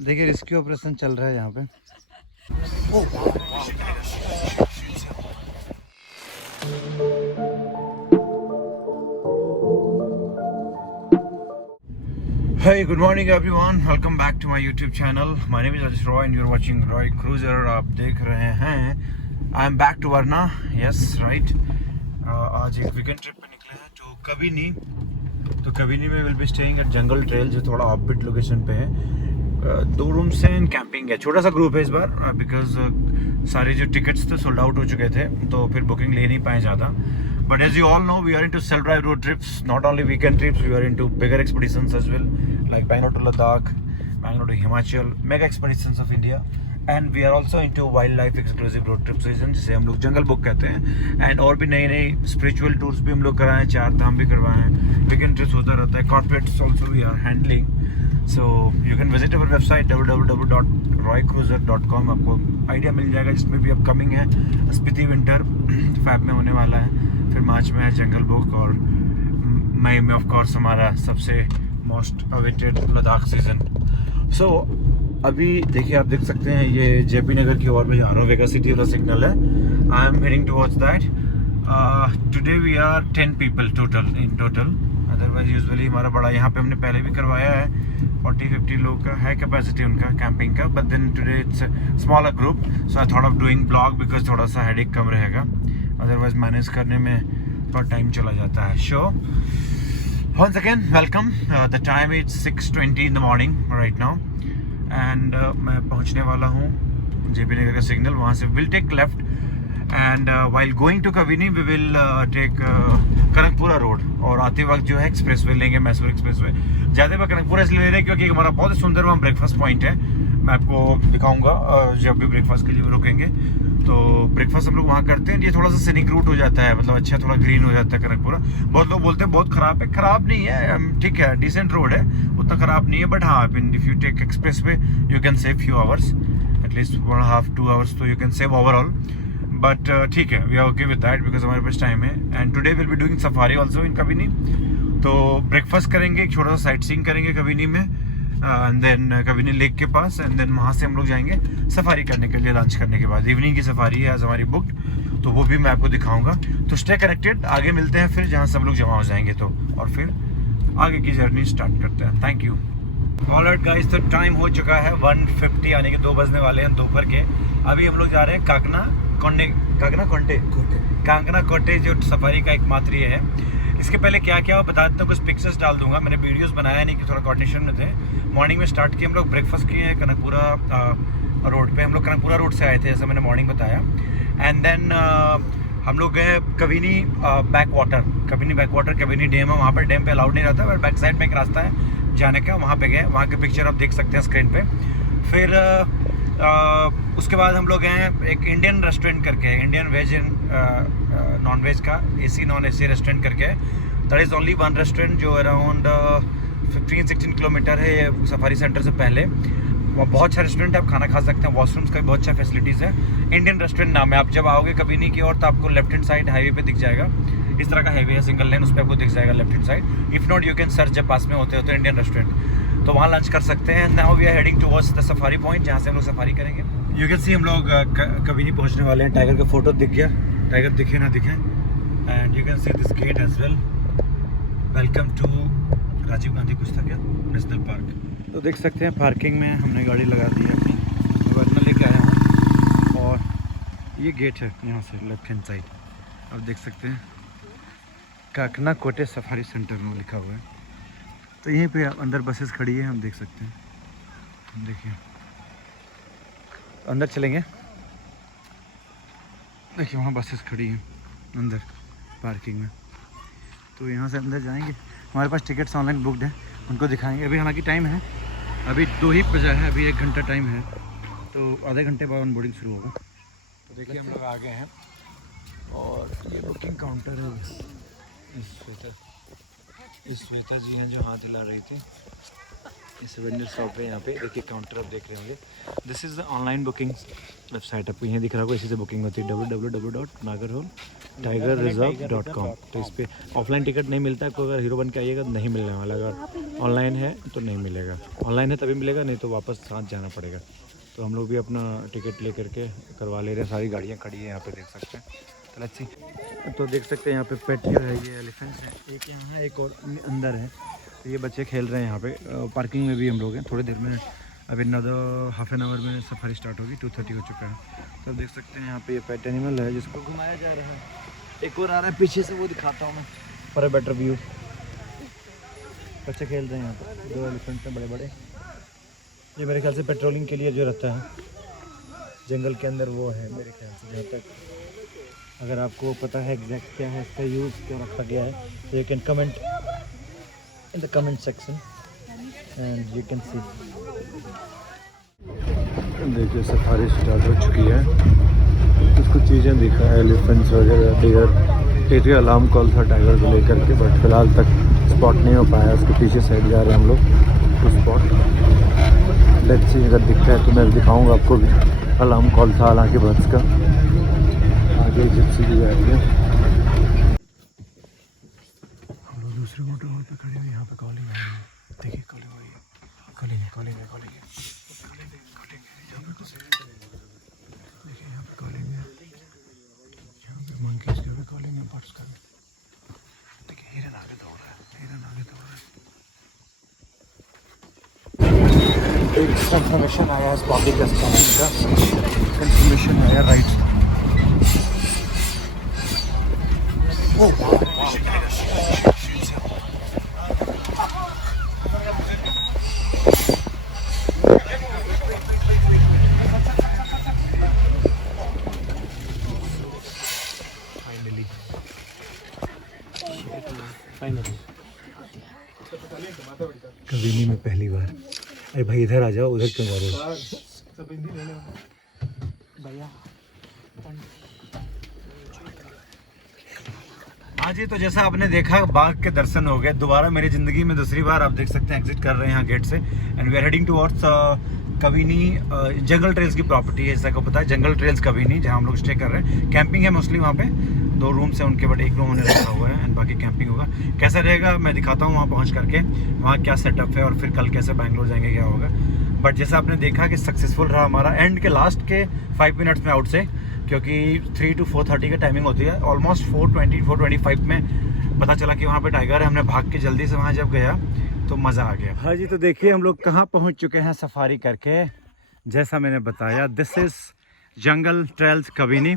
देखिए rescue operation चल रहा है यहाँ पे। Hey, good morning everyone. Welcome back to my YouTube channel. My name is Rajesh Roy and you're watching Roy Cruiser. आप देख रहे हैं I am back to Varna. Yes, right. आज एक वीकेंड ट्रिप पे निकले हैं तो कबिनी। तो कबिनी में will be staying at jungle trail जो थोड़ा ऑफबिट लोकेशन पे है। 2 रूम्स हैं, कैंपिंग है। छोटा सा ग्रुप है इस बार बिकॉज सारे जो टिकट्स थे सोल्ड आउट हो चुके थे तो फिर बुकिंग ले नहीं पाए ज़्यादा। But as you all know, we are into self-drive road trips, not only weekend trips, we are into bigger expeditions as well, like Bangalore to Ladakh, Bangalore to Himachal, mega expeditions of India. And we are also into wildlife exclusive road trips, जिसे हम लोग जंगल book कहते हैं। And और भी नई नई spiritual tours भी हम लोग कराएं, 4 धाम भी करवाएं हैं, weekend trips होता रहता है, corporates also we are handling. So you can visit our website www.roycruiser.com। आपको आइडिया मिल जाएगा जिसमें भी अपकमिंग है स्पीति विंटर फैब में होने वाला है, फिर मार्च में है जंगल बुक और मई में ऑफ कोर्स हमारा सबसे मोस्ट अवेटेड लद्दाख सीजन। सो अभी देखिए आप देख सकते हैं ये जेपी नगर की ओर में जा रहा हूँ, वेगा सिटी वाला सिग्नल है। I am heading towards that. Today we are 10 people in total. Otherwise usually हमारा बड़ा यहाँ पे हमने पहले भी करवाया है, 40-50 लोग का है कैपेसिटी उनका कैंपिंग का। But then today it's smaller group, so I thought of doing blog because थोड़ा सा हेडेक कम रहेगा, अदरवाइज मैनेज करने में थोड़ा टाइम चला जाता है। So once again welcome. The time is 6:20 in the morning right now and मैं पहुँचने वाला हूँ जेपी नगर का सिग्नल, वहाँ से will take left and while going to Kabini we will take Kanakapura road और आते वक्त जो है एक्सप्रेसवे लेंगे, मैसूर एक्सप्रेसवे। ज़्यादा मैं कनकपुरा इसलिए ले रहे हैं क्योंकि हमारा बहुत ही सुंदर वहाँ ब्रेकफास्ट पॉइंट है, मैं आपको दिखाऊंगा जब भी ब्रेकफास्ट के लिए रुकेंगे। तो ब्रेकफास्ट हम लोग वहाँ करते हैं। ये थोड़ा सा सीनिक रूट हो जाता है, मतलब अच्छा थोड़ा ग्रीन हो जाता है कनकपुरा। बहुत लोग बोलते हैं बहुत ख़राब है, ख़राब नहीं है, ठीक है, डिसेंट रोड है, उतना ख़राब नहीं है। बट हाँ, if you take expressway you can save few hours, at least 1.5-2 hours तो you can save overall. But ठीक है, we are okay with that because हमारे पास टाइम है। And today will be doing safari also in Kabini. तो breakfast करेंगे, एक छोटा सा साइट सीइंग करेंगे कबिनी में एंड देन कबिनी लेक के पास, एंड देन वहाँ से हम लोग जाएंगे सफारी करने के लिए। लंच करने के बाद इवनिंग की सफारी है आज हमारी बुक्ड, तो वो भी मैं आपको दिखाऊंगा। तो स्टे कनेक्टेड, आगे मिलते हैं फिर जहाँ सब लोग जमा हो जाएंगे तो, और फिर आगे की जर्नी स्टार्ट करते हैं। Thank you. ऑलराइट गाइस, तो टाइम हो चुका है 1:50, यानी कि 2 बजने वाले हैं दोपहर के। अभी हम लोग जा रहे हैं कांकना कोटे जो सफारी का एकमात्र ये है। इसके पहले क्या क्या बता देता हूँ, कुछ पिक्चर्स डाल दूंगा। मैंने वीडियोस बनाया नहीं कि थोड़ा कोऑर्डिनेशन में थे। मॉर्निंग में स्टार्ट किए हम लोग, ब्रेकफास्ट किए हैं कनकपुरा रोड पे। हम लोग कनकपुरा रोड से आए थे जैसे मैंने मॉर्निंग बताया। एंड देन हम लोग गए Kabini back water, Kabini dam है, वहाँ पर डैम पे अलाउड नहीं रहता, बट बैक साइड में एक रास्ता है जाने का, वहाँ पे गए। वहाँ के पिक्चर आप देख सकते हैं स्क्रीन पे। फिर उसके बाद हम लोग गए एक इंडियन रेस्टोरेंट करके, Indian veg and non veg का AC नॉन AC रेस्टोरेंट करके। That is only one restaurant जो अराउंड 15-16 किलोमीटर है सफारी सेंटर से पहले। वहाँ बहुत अच्छा रेस्टोरेंट है, आप खाना खा सकते हैं, वॉशरूम्स का भी बहुत अच्छा फैसिलिटीज़ है। इंडियन रेस्टोरेंट नाम है। आप जब आओगे कबिनी की ओर तो आपको लेफ्ट हैंड साइड हाईवे पे दिख जाएगा, इस तरह का हाईवे है सिंगल लेन, उस पर आपको दिख जाएगा left hand side. If not you can search, जब पास में होते इंडियन रेस्टोरेंट, तो वहाँ लंच कर सकते हैं। Now we are heading towards the safari point जहाँ से हम लोग सफारी करेंगे। यू कैन सी हम लोग कबिनी पहुँचने वाले हैं। टाइगर का फोटो दिख गया, टाइगर दिखे ना दिखे। And you can see this gate as well. Welcome to Rajiv Gandhi कुछ था क्या नेशनल पार्क। तो देख सकते हैं पार्किंग में हमने गाड़ी लगा दी है अपनी, वर्ना लेके आया हूँ। और ये गेट है यहाँ से लेफ्ट हैंड साइड, आप देख सकते हैं कांकना कोटे सफारी सेंटर में लिखा हुआ है। तो यहीं पे अंदर बसेस खड़ी है, हम देख सकते हैं। देखिए अंदर चलेंगे, देखिए वहाँ बसेस खड़ी हैं अंदर पार्किंग में। तो यहाँ से अंदर जाएंगे, हमारे पास टिकट्स ऑनलाइन बुकड हैं, उनको दिखाएंगे। अभी हालांकि टाइम है, अभी 2 ही बजा है, अभी 1 घंटा टाइम है, तो आधे घंटे बाद ऑन बोर्डिंग शुरू होगा। तो देखिए हम लोग आ गए हैं और ये बुकिंग काउंटर है। इस श्वेता जी हैं जो हाथ हिला रही थी। सवेनियर शॉप है यहाँ पे। देखिए काउंटर आप देख रहे होंगे। This is the online booking website. आपको यहाँ दिख रहा होगा, इसी से बुकिंग होती है www.nagarhole-tigerreserve.com। तो इस पर ऑफलाइन टिकट नहीं मिलता है। आपको अगर हीरो बन के आइएगा तो नहीं मिलने वाला। अगर ऑनलाइन है तो नहीं मिलेगा। ऑनलाइन है तभी मिलेगा, नहीं तो वापस साथ जाना पड़ेगा। तो हम लोग भी अपना टिकट ले करके करवा ले रहे हैं। सारी गाड़ियाँ खड़ी हैं यहाँ पे, देख सकते हैं। तो लेट्स सी। तो देख सकते हैं यहाँ पे पेट जो है ये एलिफेंट्स है। एक यहाँ है, एक और अंदर है। तो ये बच्चे खेल रहे हैं यहाँ पे। पार्किंग में भी हम लोग हैं। थोड़ी देर में, अभी another हाफ एन आवर में सफारी स्टार्ट होगी। 2:30 हो चुका है। तो आप देख सकते हैं यहाँ पे ये पेट एनिमल है जिसको घुमाया जा रहा है। एक और आ रहा है पीछे से, वो दिखाता हूँ मैं फॉर अ बेटर व्यू। बच्चे खेल रहे हैं यहाँ पर। 2 एलिफेंट हैं बड़े बड़े। ये मेरे ख्याल से पेट्रोलिंग के लिए जो रहता है जंगल के अंदर, वो है मेरे ख्याल से, जहाँ तक। अगर आपको पता है एग्जैक्ट क्या है, इसका यूज़ क्यों रखा गया है, तो you can comment in the comment section and you can सी। देखिए सफारी स्टार्ट हो चुकी है। कुछ चीज़ें दिखा है, एलिफेंट्स वगैरह, डिगर। एक अलार्म कॉल था टाइगर को लेकर के, बट फिलहाल तक स्पॉट नहीं हो पाया। उसके पीछे साइड जा रहे हैं हम लोग तो स्पॉट। लेट्स सी, अगर दिखता है तो मैं दिखाऊंगा आपको भी। अलार्म कॉल था हालांकि बस का। आगे जिप्सी भी जा रही है। हम लोग दूसरे मोटर रोड पे खड़े हुए, यहाँ पे कॉलिंग आ रही है। देखिए कॉलिंग हुई है, कॉलिंग है, कॉलिंग है, कॉलिंग है, कॉलिंग है, कॉलिंग है। यहाँ पे कुछ देखिए, यहाँ पे कॉलिंग है। यहाँ पे मंकीज का भी कॉलिंग है, बर्ड्स का भी। देखिए हिरन आगे दौड़ रहा है, हिरन आगे दौड़ रहा है। एक कंफर्मेशन आया है स्पॉटिंग का, कंफर्मेशन आया राइट। फाइनली कभी में पहली बार। अरे भाई इधर आ जाओ, उधर क्यों जा रहे हो भैया? हाँ जी, तो जैसा आपने देखा बाघ के दर्शन हो गए। दोबारा मेरी ज़िंदगी में दूसरी बार आप देख सकते हैं एग्जिट कर रहे हैं यहाँ गेट से। And we are heading towards Kabini. Jungle trails की प्रॉपर्टी है, जैसा को पता है, जंगल ट्रेल्स कविनी, जहाँ हम लोग स्टे कर रहे हैं। कैंपिंग है मोस्टली वहाँ पे। 2 रूम्स हैं उनके, बट 1 रूम उन्हें रखा हुआ है एंड बाकी कैंपिंग होगा। कैसा रहेगा मैं दिखाता हूँ वहाँ पहुँच करके, वहाँ क्या सेटअप है और फिर कल कैसे बैंगलोर जाएंगे, क्या होगा। बट जैसा आपने देखा कि सक्सेसफुल रहा हमारा। एंड के लास्ट के 5 मिनट्स में आउट से, क्योंकि 3 to 4:30 की टाइमिंग होती है। ऑलमोस्ट 4:20 4:25 में पता चला कि वहाँ पे टाइगर है। हमने भाग के जल्दी से वहाँ जब गया तो मज़ा आ गया। हाँ जी, तो देखिए हम लोग कहाँ पहुँच चुके हैं सफारी करके। जैसा मैंने बताया, दिस इज़ जंगल ट्रेल्स कविनी।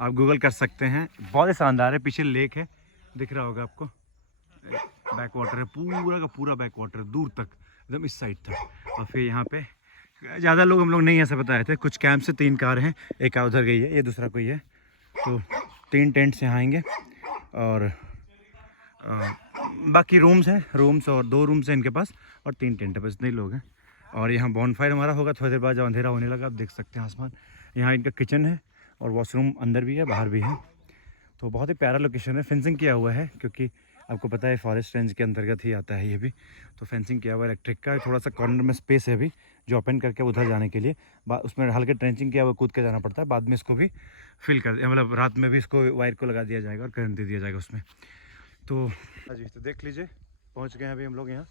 आप गूगल कर सकते हैं। बहुत ही शानदार है। पीछे लेक है, दिख रहा होगा आपको। बैक वाटर है, पूरा का पूरा बैक वाटर, दूर तक एकदम इस साइड तक। और फिर यहाँ पे ज़्यादा लोग हम लोग नहीं ऐसे बताए थे। कुछ कैंप से 3 कार हैं, एक उधर गई है, ये दूसरा कोई है। तो 3 टेंट्स यहाँ आएंगे और बाकी रूम्स हैं, रूम्स और 2 रूम्स हैं इनके पास और 3 टेंट है, बस इतने लोग हैं। और यहाँ बॉनफायर हमारा होगा थोड़ी देर बाद, जब अंधेरा होने लगा। आप देख सकते हैं आसमान। यहाँ इनका किचन है और वॉशरूम अंदर भी है, बाहर भी है। तो बहुत ही प्यारा लोकेशन है। फेंसिंग किया हुआ है, क्योंकि आपको पता है फॉरेस्ट रेंज के अंतर्गत ही आता है ये भी। तो फेंसिंग किया हुआ है इलेक्ट्रिक का। थोड़ा सा कॉर्नर में स्पेस है अभी, जो ओपन करके उधर जाने के लिए उसमें हल्के ट्रेंचिंग किया हुआ, कूद के जाना पड़ता है। बाद में इसको भी फिल कर, मतलब रात में भी इसको वायर को लगा दिया जाएगा और करंट दे दिया जाएगा उसमें। तो जी, तो देख लीजिए पहुँच गए हैं अभी हम लोग यहाँ।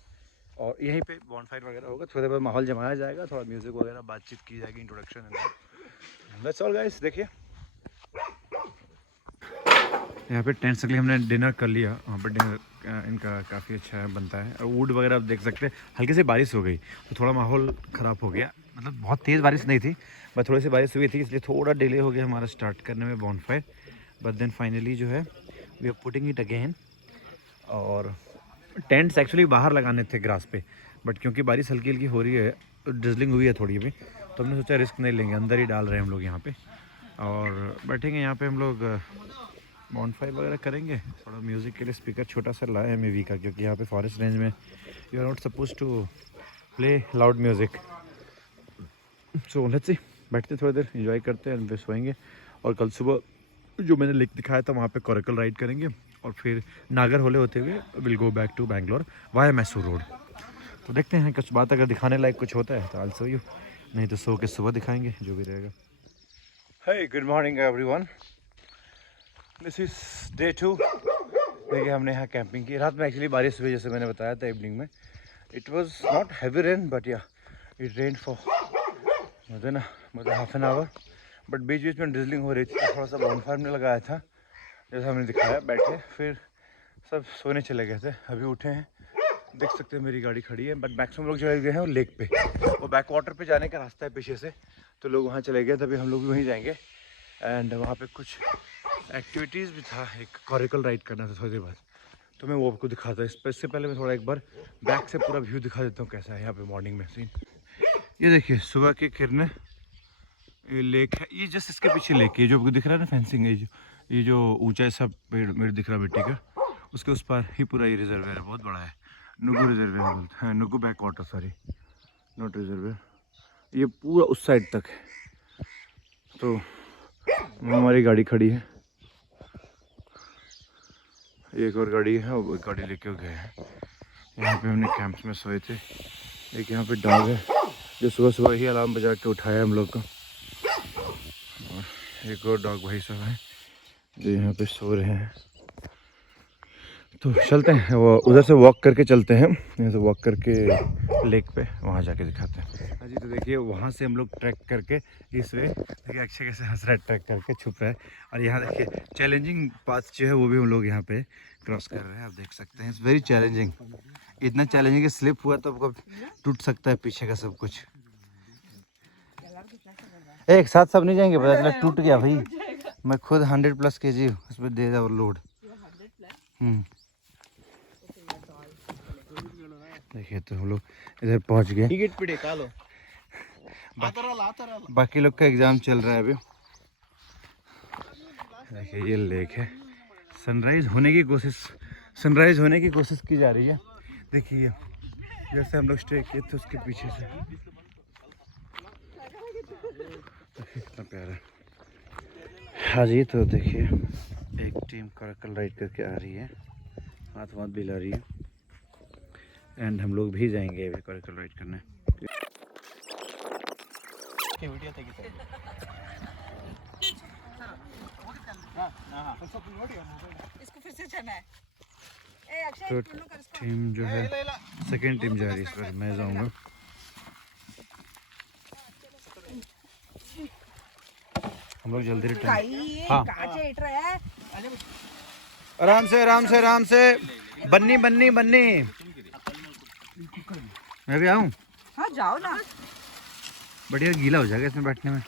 और यहीं पे बॉनफायर वगैरह होगा, थोड़ी देर बाद माहौल जमाया जाएगा, थोड़ा म्यूज़िक वगैरह बातचीत की जाएगी, इंट्रोडक्शन। That's all guys. देखिए यहाँ पे टेंट्स के लिए हमने डिनर कर लिया। वहाँ पर डिनर इनका काफ़ी अच्छा बनता है। और वुड वगैरह आप देख सकते हैं। हल्की सी बारिश हो गई तो थोड़ा माहौल ख़राब हो गया। मतलब बहुत तेज़ बारिश नहीं थी, बस थोड़ी सी बारिश हुई थी, इसलिए थोड़ा डिले हो गया हमारा स्टार्ट करने में बॉनफायर। बट देन फाइनली जो है we are putting it again. और टेंट्स एक्चुअली बाहर लगाने थे ग्रास पे, बट क्योंकि बारिश हल्की हल्की हो रही है, ड्रिजलिंग हुई है थोड़ी भी, तो हमने सोचा रिस्क नहीं लेंगे, अंदर ही डाल रहे हैं हम लोग यहाँ पे। और बैठेंगे यहाँ पे हम लोग, बॉनफायर वगैरह करेंगे। थोड़ा म्यूज़िक के लिए स्पीकर छोटा सा लाया है MAV का, क्योंकि यहाँ पे फॉरेस्ट रेंज में you are not suppose to play loud music. So let's see, बैठते थोड़ी देर एंजॉय करते हैं, फिर सोएंगे। और कल सुबह जो मैंने लिख दिखाया था वहाँ पे कोरेकल राइड करेंगे और फिर नागरहोले होते हुए will go back to Bangalore via Mysore road. तो देखते हैं कुछ बात अगर दिखाने लायक कुछ होता है तो I'll show you, नहीं तो सो के सुबह दिखाएंगे जो भी रहेगा। Hey, good morning everyone. This is day 2. देखिए हमने यहाँ कैंपिंग की। रात में एक्चुअली बारिश हुई जैसे मैंने बताया था इवनिंग में। It was not heavy rain but yeah, it rained for मतलब हाफ एन आवर। बट बीच बीच में ड्रिजलिंग हो रही थी, थोड़ा सा बॉनफायर में लगाया था जैसा हमने दिखाया। बैठे फिर सब सोने चले गए थे, अभी उठे हैं। देख सकते हैं मेरी गाड़ी खड़ी है, बट मैक्सिमम लोग चले गए हैं वो लेक पे। वो बैक वाटर पे जाने का रास्ता है पीछे से, तो लोग वहाँ चले गए, तभी हम लोग भी वहीं जाएंगे। एंड वहाँ पे कुछ एक्टिविटीज़ भी था, एक कॉरिकल राइड करना था थोड़ी देर बाद, तो मैं वो आपको दिखाता हूँ। इससे पहले मैं थोड़ा एक बार बैक से पूरा व्यू दिखा देता हूँ कैसा है यहाँ पे मॉर्निंग में सीन। ये देखिए सुबह की किरणें, ये लेक है, ये जस्ट इसके पीछे लेक है जो आपको दिख रहा है ना, फेंसिंग है, ये जो ऊंचा सा पेड़ मेरे दिख रहा है मिट्टी का, उसके उस पार ही पूरा ये रिजर्वेयर है, बहुत बड़ा है। नुगु रिजर्वेयर बोलते हैं, Nugu back water, sorry not reservoir. ये पूरा उस साइड तक है। तो हमारी गाड़ी खड़ी है, एक और गाड़ी है, वो गाड़ी लेके गए हैं। यहाँ पे हमने कैंप्स में सोए थे। एक यहाँ पे डॉग है जो सुबह सुबह ही अलार्म बजा के उठाया हम लोग को, और एक और डॉग भाई साहब है जो यहाँ पे सो रहे हैं। तो चलते हैं, वो उधर से वॉक करके चलते हैं, यहाँ से वॉक करके लेक पे वहाँ जाके दिखाते हैं। हाँ जी, तो देखिए वहाँ से हम लोग ट्रैक करके इस वे, देखिए अक्षय कैसे हंस रहा है, ट्रैक करके छुप रहा है। और यहाँ देखिए चैलेंजिंग पाथ जो है वो भी हम लोग यहाँ पे क्रॉस कर रहे हैं, आप देख सकते हैं। इट्स वेरी चैलेंजिंग, इतना चैलेंजिंग कि स्लिप हुआ तो आपको टूट सकता है पीछे का सब कुछ। एक साथ सब नहीं जाएंगे, पता चला टूट गया भाई। मैं खुद 100+ kg हूँ, उसमें दे जाओ लोड। देखिए तो हम लोग इधर पहुंच गए। बाकी लोग का एग्जाम चल रहा है अभी। देखिए ये लेक है, सनराइज होने की कोशिश की जा रही है। देखिए जैसे हम लोग स्टे किए थे उसके पीछे से, देखिए कितना प्यारा। हाँ जी, तो देखिए एक टीम कॉरिकल राइड करके आ रही है, हाथ भी ला रही है। एंड हम लोग भी जाएंगे अभी कॉरिकल राइड करने। तो टीम जो है सेकेंड टीम जा रही है, इस बार मैं जाऊंगा। हम लोग जल्दी रिटर्न। हाँ आराम से बन्नी मैं भी आऊँ? हाँ जाओ ना, बढ़िया गीला हो जाएगा इसमें बैठने में।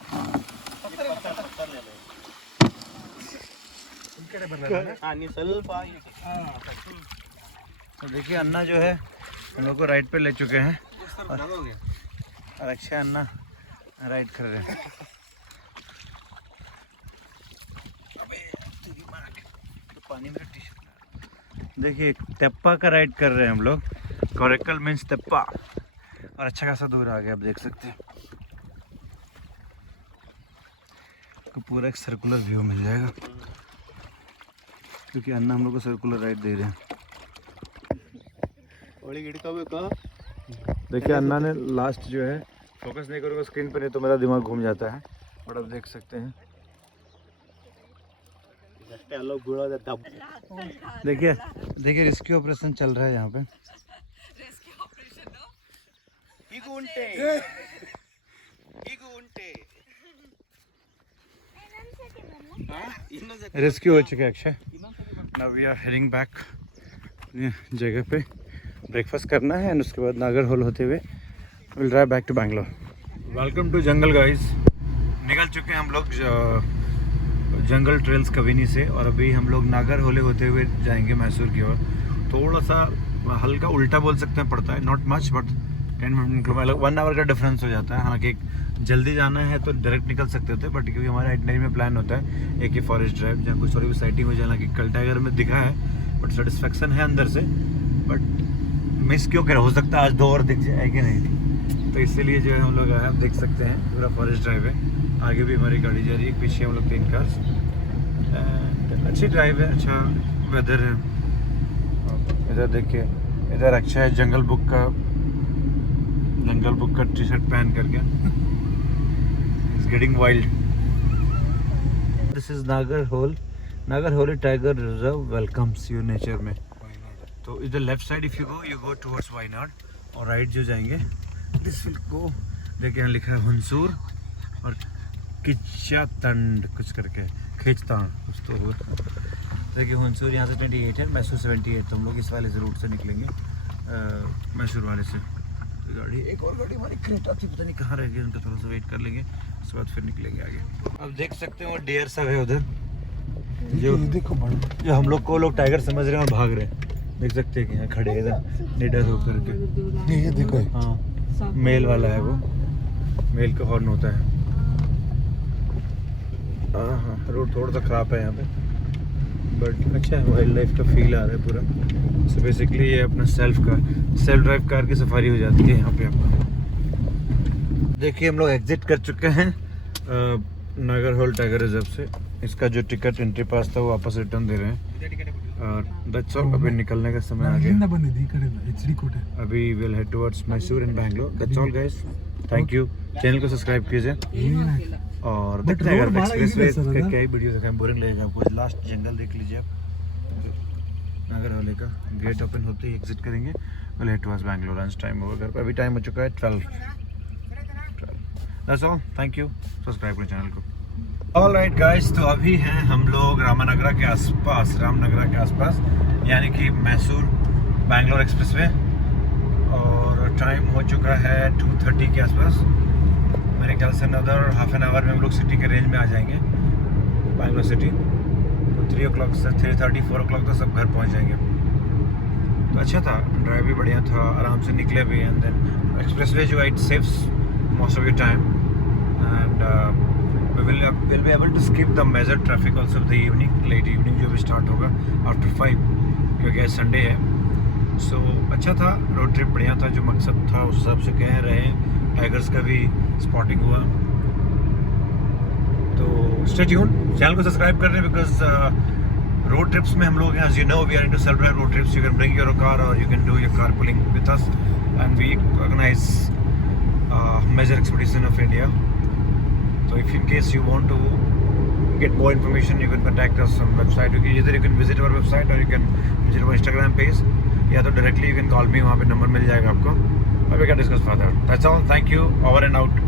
तो देखिए अन्ना जो है हम लोग को राइड पे ले चुके हैं, और अक्षय अन्ना राइड कर रहे हैं। पानी में देखिए तेप्पा का राइड कर रहे हैं हम लोग। कॉरिकल मीन्स तेप्पा, और अच्छा खासा दूर आ गया, आप देख सकते हैं। आपको पूरा एक सर्कुलर व्यू मिल जाएगा, क्योंकि अन्ना हम लोग को सर्कुलर राइड दे रहे हैं। देखिए अन्ना ने लास्ट जो है, फोकस नहीं करूँगा स्क्रीन पर नहीं तो मेरा दिमाग घूम जाता है, बट आप देख सकते हैं। देखिए रेस्क्यू ऑपरेशन चल रहा है यहाँ पे। रेस्क्यू हो चुके Akshay. Now we are heading back जगह पे। ब्रेकफास्ट करना है एंड उसके बाद नागरहोल होते हुए will drive back to Bangalore. Welcome to jungle guys. निकल चुके हैं हम लोग जंगल ट्रेल्स कविनी से, और अभी हम लोग नागरहोले होते हुए जाएंगे मैसूर की ओर। थोड़ा सा हल्का उल्टा बोल सकते हैं पड़ता है, not much but 10-15 kilometre 1 hour का डिफरेंस हो जाता है। हालांकि जल्दी जाना है तो डायरेक्ट निकल सकते होते, बट क्योंकि हमारा आइटनरी में प्लान होता है एक ही फॉरेस्ट ड्राइव, जहाँ कुछ थोड़ी भी साइटिंग हो जाए। हालांकि कल टाइगर में दिखा है बट सेटिस्फेक्शन है अंदर से, बट मिस क्यों करें, हो सकता है आज 2 और दिख जाए कि नहीं। तो इसीलिए जो है हम लोग आए, देख सकते हैं पूरा फॉरेस्ट ड्राइव है। आगे भी हमारी गाड़ी जा रही है, पीछे हम लोग 3 कार्स। अच्छी ड्राइव है, अच्छा वेदर है। इधर देखिए, इधर अच्छा है जंगल बुक का जंगल बुक का टी शर्ट पहन करके it's getting wild. This is Nagarhole tiger reserve welcomes you nature में। तो इधर left side if you go towards Wayanad और राइट जो जाएंगे दिस विल गो, देखिए यहाँ लिखा है हुंसूर और किच्चातंड कुछ करके खींचतान कुछ तो हुआ। देखिए हुंसूर यहाँ से 28 है, मैसूर 78, तो हम लोग इस वाले से रूट से निकलेंगे मैसूर वाले से। गाड़ी एक और गाड़ी हमारी क्रेटा थी, पता नहीं कहाँ रह गई, उनका थोड़ा सा वेट कर लेंगे उसके बाद फिर निकलेंगे आगे। अब देख सकते हैं वो डेयर सब है उधर जो हम लोग को लोग टाइगर समझ रहे हैं और भाग रहे हैं। देख सकते हैं कि यहाँ खड़े इधर निडर होकर के। ये देखो, हाँ मेल वाला है वो, मेल का हॉर्न होता है। हाँ रोड थोड़ा सा खराब है यहाँ पे बट अच्छा है, वाइल्ड लाइफ का फील आ रहा है पूरा। सो बेसिकली ये अपना सेल्फ ड्राइव कार की सफारी हो जाती है यहाँ पे आपको। देखिए हम लोग एग्जिट कर चुके हैं नागरहोल टाइगर रिजर्व से। इसका जो टिकट एंट्री पास था वो वापस रिटर्न दे रहे हैं और दैट्स ऑल। अभी निकलने का समय आ गया, अभी will head towards Mysore and Bangalore. That's all guys, thank you. Channel को सब्सक्राइब कीजिए और देखते हैं अगर एक्सप्रेसवे का क्या ही वीडियो दिखाएं, बोरिंग लगेगा आपको। लास्ट जंगल देख लीजिए आप, नागरहोली का गेट ओपन होते ही एग्जिट करेंगे। Will head towards Bangalore. Lunch time होगा घर पर, अभी टाइम हो चुका है 12। That's all, thank you. Subscribe करें चैनल को। ऑल राइट गाइस, तो अभी हैं हम लोग रामनगरा के आसपास, यानी कि मैसूर बैंगलोर एक्सप्रेसवे और टाइम हो चुका है 2:30 के आसपास। मेरे ख्याल से अनदर हाफ एन आवर में हम लोग सिटी के रेंज में आ जाएंगे, बैंगलोर सिटी। तो 3 o'clock से 3:30 4 o'clock तक सब घर पहुंच जाएंगे। तो अच्छा था, ड्राइव भी बढ़िया था, आराम से निकले भी। एंड देन एक्सप्रेसवे जो है it saves most of your time and we'll be able to skip the major traffic also of the evening, late evening जो भी स्टार्ट होगा after 5 क्योंकि संडे है। सो अच्छा था, रोड ट्रिप बढ़िया था, जो मकसद था उस हिसाब से कह रहे हैं। टाइगर्स का भी स्पॉटिंग हुआ। तो स्टे ट्यून, चैनल को सब्सक्राइब कर रहे हैं बिकॉज रोड ट्रिप्स में हम लोग हैं, as you know we are into self drive road trips. You can bring your car or you can do your carpooling with us and we organize major expedition of India. So if in case you want to get more information, you can contact us on website. Either you can visit our website or you can visit our Instagram page. या तो directly you can call me, वहाँ पे number मिल जाएगा आपको और we can discuss further. That's all. Thank you. Over and out.